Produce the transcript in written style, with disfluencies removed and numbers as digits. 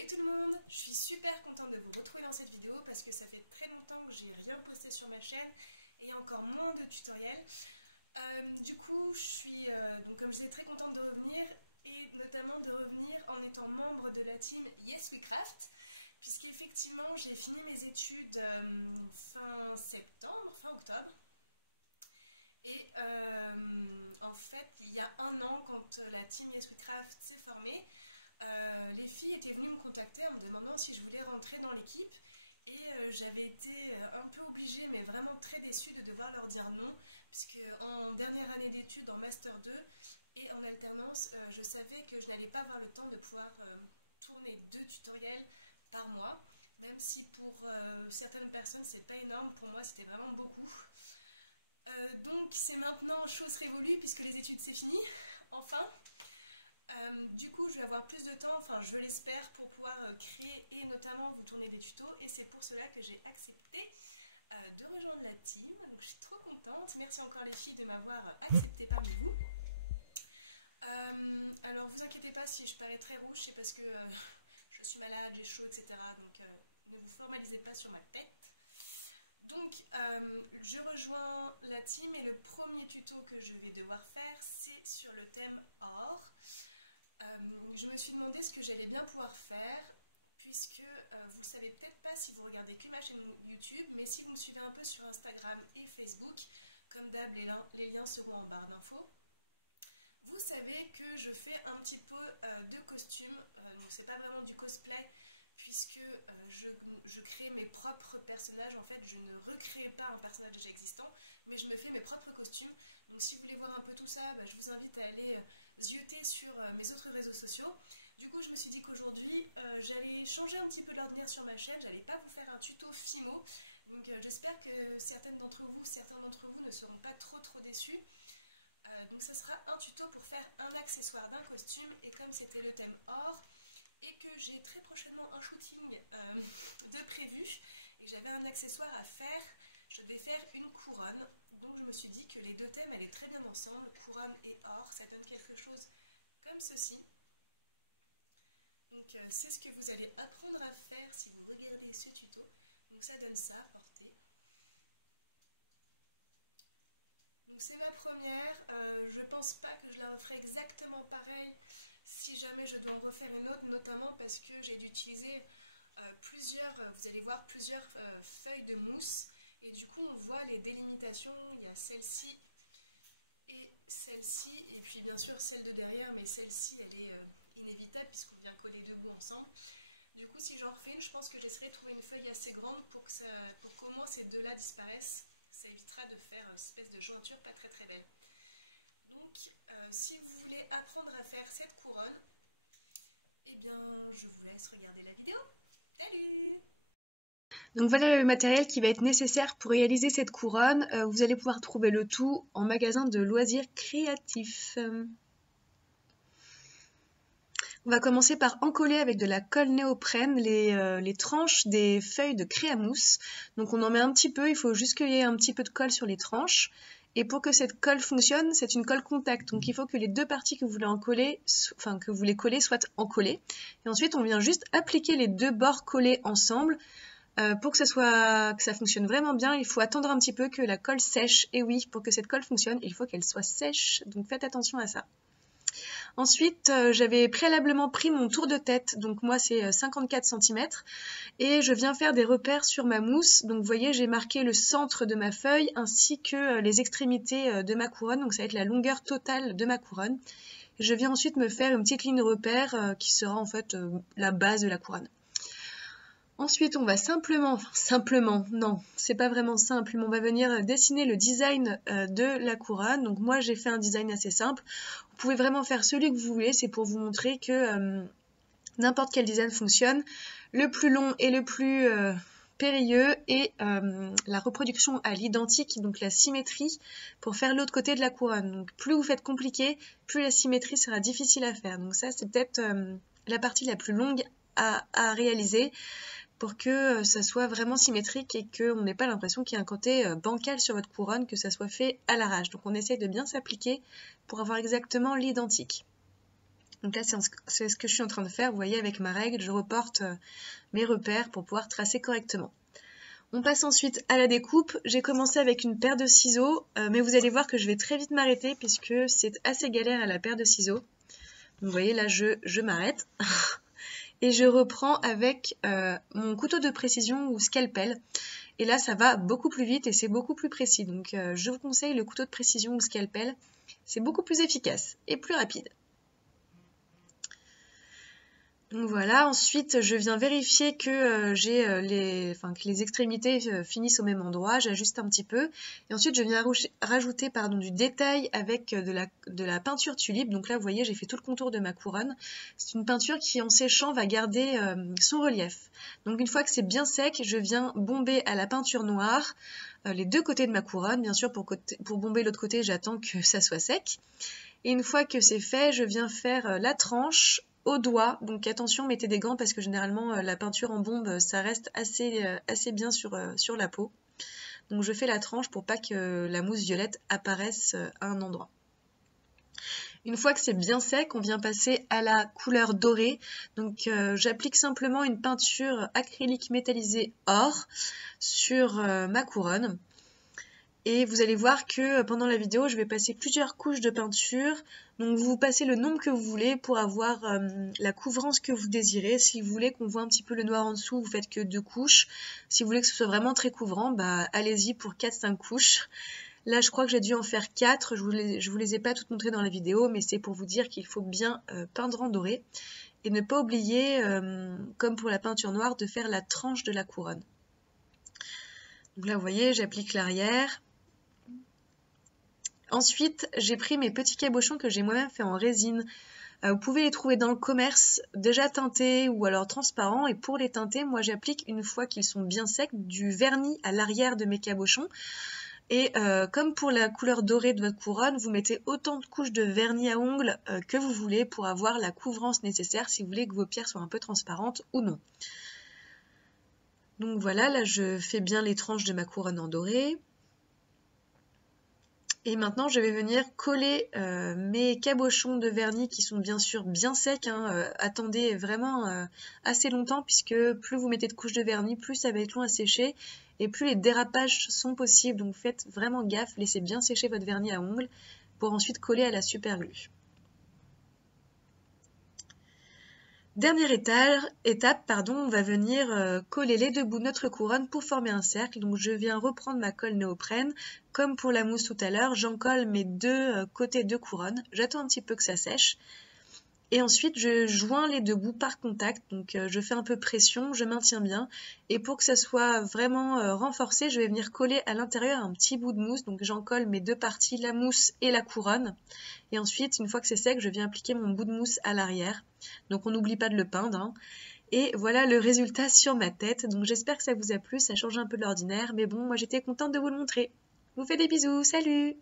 Salut tout le monde, je suis super contente de vous retrouver dans cette vidéo parce que ça fait très longtemps que j'ai rien posté sur ma chaîne et encore moins de tutoriels. Du coup, je suis donc comme je suis très contente de revenir et notamment de revenir en étant membre de la team Yes We Craft, puisqu'effectivement j'ai fini mes études fin septembre, fin octobre. Et en fait, il y a un an, quand la team Yes We Craft s'est formée, les filles étaient venues me contacter en me demandant si je voulais rentrer dans l'équipe. Et j'avais été un peu obligée, mais vraiment très déçue de devoir leur dire non, puisque en dernière année d'études, en Master 2 et en alternance, je savais que je n'allais pas avoir le temps de pouvoir tourner 2 tutoriels par mois, même si pour certaines personnes c'est pas énorme, pour moi c'était vraiment beaucoup. Donc c'est maintenant chose révolue puisque les études c'est fini, enfin. Du coup je vais avoir plus de temps, enfin je l'espère, pour pouvoir créer et notamment vous tourner des tutos, et c'est pour cela que j'ai accepté de rejoindre la team. Donc je suis trop contente, merci encore les filles de m'avoir accepté parmi vous. Alors vous inquiétez pas si je parais très rouge, c'est parce que je suis malade, j'ai chaud, etc. Donc ne vous formalisez pas sur ma tête. Donc je rejoins la team et le premier tuto que je vais devoir faire c'est sur le thème or. Je me suis demandé ce que j'allais bien pouvoir faire, puisque vous ne savez peut-être pas si vous regardez que ma chaîne YouTube, mais si vous me suivez un peu sur Instagram et Facebook, comme d'hab les liens seront en barre d'infos, vous savez que je fais un petit peu de costume, donc c'est pas vraiment du cosplay, puisque je crée mes propres personnages. En fait je ne recrée pas un personnage déjà existant, mais je me fais mes propres costumes. Donc si vous voulez voir un peu tout ça, je vous invite à aller zioter sur mes autres réseaux sociaux. Du coup je me suis dit qu'aujourd'hui j'allais changer un petit peu l'ordinaire sur ma chaîne, j'allais pas vous faire un tuto Fimo, donc j'espère que certains d'entre vous ne seront pas trop déçus. Donc ça sera un tuto pour faire un accessoire d'un costume, et comme c'était le thème or et que j'ai très prochainement un shooting de prévu et que j'avais un accessoire à faire, je vais faire une couronne. Donc je me suis dit que les deux thèmes allaient très bien ensemble, couronne et or, ça donne quelque chose comme ceci. Donc c'est ce que vous allez apprendre à faire si vous regardez ce tuto. Donc ça donne ça, portée. Donc c'est ma première, je pense pas que je la referai exactement pareil si jamais je dois en refaire une autre, notamment parce que j'ai dû utiliser plusieurs, vous allez voir, plusieurs feuilles de mousse, et du coup on voit les délimitations. Il y a celle-ci, et puis bien sûr celle de derrière, mais celle-ci elle est inévitable puisqu'on vient coller deux bouts ensemble. Du coup si j'en refais une, je pense que j'essaierai de trouver une feuille assez grande pour qu'au moins ces deux-là disparaissent. Ça évitera de faire une espèce de jointure pas très belle. Donc si vous voulez apprendre à faire cette couronne, eh bien je vous laisse regarder la vidéo. Salut! Donc voilà le matériel qui va être nécessaire pour réaliser cette couronne. Vous allez pouvoir trouver le tout en magasin de loisirs créatifs. On va commencer par encoller avec de la colle néoprène les tranches des feuilles de créamousse. Donc on en met un petit peu, il faut juste qu'il y ait un petit peu de colle sur les tranches. Et pour que cette colle fonctionne, c'est une colle contact. Donc il faut que les deux parties que vous voulez coller soient encollées. Et ensuite on vient juste appliquer les deux bords collés ensemble. Pour que ça fonctionne vraiment bien, il faut attendre un petit peu que la colle sèche. Et oui, pour que cette colle fonctionne, il faut qu'elle soit sèche. Donc faites attention à ça. Ensuite, j'avais préalablement pris mon tour de tête, donc moi c'est 54 cm, et je viens faire des repères sur ma mousse. Donc vous voyez, j'ai marqué le centre de ma feuille ainsi que les extrémités de ma couronne, donc ça va être la longueur totale de ma couronne. Je viens ensuite me faire une petite ligne de repère qui sera en fait la base de la couronne. Ensuite, on va non, c'est pas vraiment simple, mais on va venir dessiner le design de la couronne. Donc moi, j'ai fait un design assez simple. Vous pouvez vraiment faire celui que vous voulez, c'est pour vous montrer que n'importe quel design fonctionne. Le plus long et le plus périlleux et la reproduction à l'identique, donc la symétrie, pour faire l'autre côté de la couronne. Donc plus vous faites compliqué, plus la symétrie sera difficile à faire. Donc ça, c'est peut-être la partie la plus longue à réaliser, pour que ça soit vraiment symétrique et qu'on n'ait pas l'impression qu'il y a un côté bancal sur votre couronne, que ça soit fait à l'arrache. Donc on essaye de bien s'appliquer pour avoir exactement l'identique. Donc là, c'est ce que je suis en train de faire. Vous voyez, avec ma règle, je reporte mes repères pour pouvoir tracer correctement. On passe ensuite à la découpe. J'ai commencé avec une paire de ciseaux, mais vous allez voir que je vais très vite m'arrêter puisque c'est assez galère à la paire de ciseaux. Donc vous voyez, là, je m'arrête. Et je reprends avec mon couteau de précision ou scalpel. Et là, ça va beaucoup plus vite et c'est beaucoup plus précis. Donc je vous conseille le couteau de précision ou scalpel. C'est beaucoup plus efficace et plus rapide. Donc voilà, ensuite je viens vérifier que que les extrémités finissent au même endroit, j'ajuste un petit peu. Et ensuite je viens rajouter du détail avec de la peinture tulipe. Donc là vous voyez j'ai fait tout le contour de ma couronne. C'est une peinture qui en séchant va garder son relief. Donc une fois que c'est bien sec, je viens bomber à la peinture noire les deux côtés de ma couronne. Bien sûr pour bomber l'autre côté j'attends que ça soit sec. Et une fois que c'est fait, je viens faire la tranche au doigt, donc attention, mettez des gants parce que généralement la peinture en bombe ça reste assez bien sur la peau. Donc je fais la tranche pour pas que la mousse violette apparaisse à un endroit. Une fois que c'est bien sec, on vient passer à la couleur dorée. Donc j'applique simplement une peinture acrylique métallisée or sur ma couronne. Et vous allez voir que pendant la vidéo, je vais passer plusieurs couches de peinture. Donc vous passez le nombre que vous voulez pour avoir la couvrance que vous désirez. Si vous voulez qu'on voit un petit peu le noir en dessous, vous faites que 2 couches. Si vous voulez que ce soit vraiment très couvrant, bah allez-y pour 4-5 couches. Là, je crois que j'ai dû en faire 4. Je vous les ai pas toutes montrées dans la vidéo, mais c'est pour vous dire qu'il faut bien peindre en doré. Et ne pas oublier, comme pour la peinture noire, de faire la tranche de la couronne. Donc là, vous voyez, j'applique l'arrière. Ensuite, j'ai pris mes petits cabochons que j'ai moi-même fait en résine. Vous pouvez les trouver dans le commerce, déjà teintés ou alors transparents. Et pour les teinter, moi j'applique, une fois qu'ils sont bien secs, du vernis à l'arrière de mes cabochons. Et comme pour la couleur dorée de votre couronne, vous mettez autant de couches de vernis à ongles que vous voulez pour avoir la couvrance nécessaire si vous voulez que vos pierres soient un peu transparentes ou non. Donc voilà, là je fais bien les tranches de ma couronne en doré. Et maintenant, je vais venir coller mes cabochons de vernis qui sont bien sûr bien secs. Attendez vraiment assez longtemps puisque plus vous mettez de couches de vernis, plus ça va être long à sécher et plus les dérapages sont possibles. Donc faites vraiment gaffe, laissez bien sécher votre vernis à ongles pour ensuite coller à la super glue. Dernière étape, on va venir coller les deux bouts de notre couronne pour former un cercle. Donc je viens reprendre ma colle néoprène. Comme pour la mousse tout à l'heure, j'en colle mes deux côtés de couronne. J'attends un petit peu que ça sèche. Et ensuite, je joins les deux bouts par contact. Donc je fais un peu pression, je maintiens bien. Et pour que ça soit vraiment renforcé, je vais venir coller à l'intérieur un petit bout de mousse. Donc j'en colle mes deux parties, la mousse et la couronne. Et ensuite, une fois que c'est sec, je viens appliquer mon bout de mousse à l'arrière. Donc on n'oublie pas de le peindre. Et voilà le résultat sur ma tête. Donc j'espère que ça vous a plu, ça change un peu de l'ordinaire. Mais bon, moi j'étais contente de vous le montrer. Je vous fais des bisous, salut!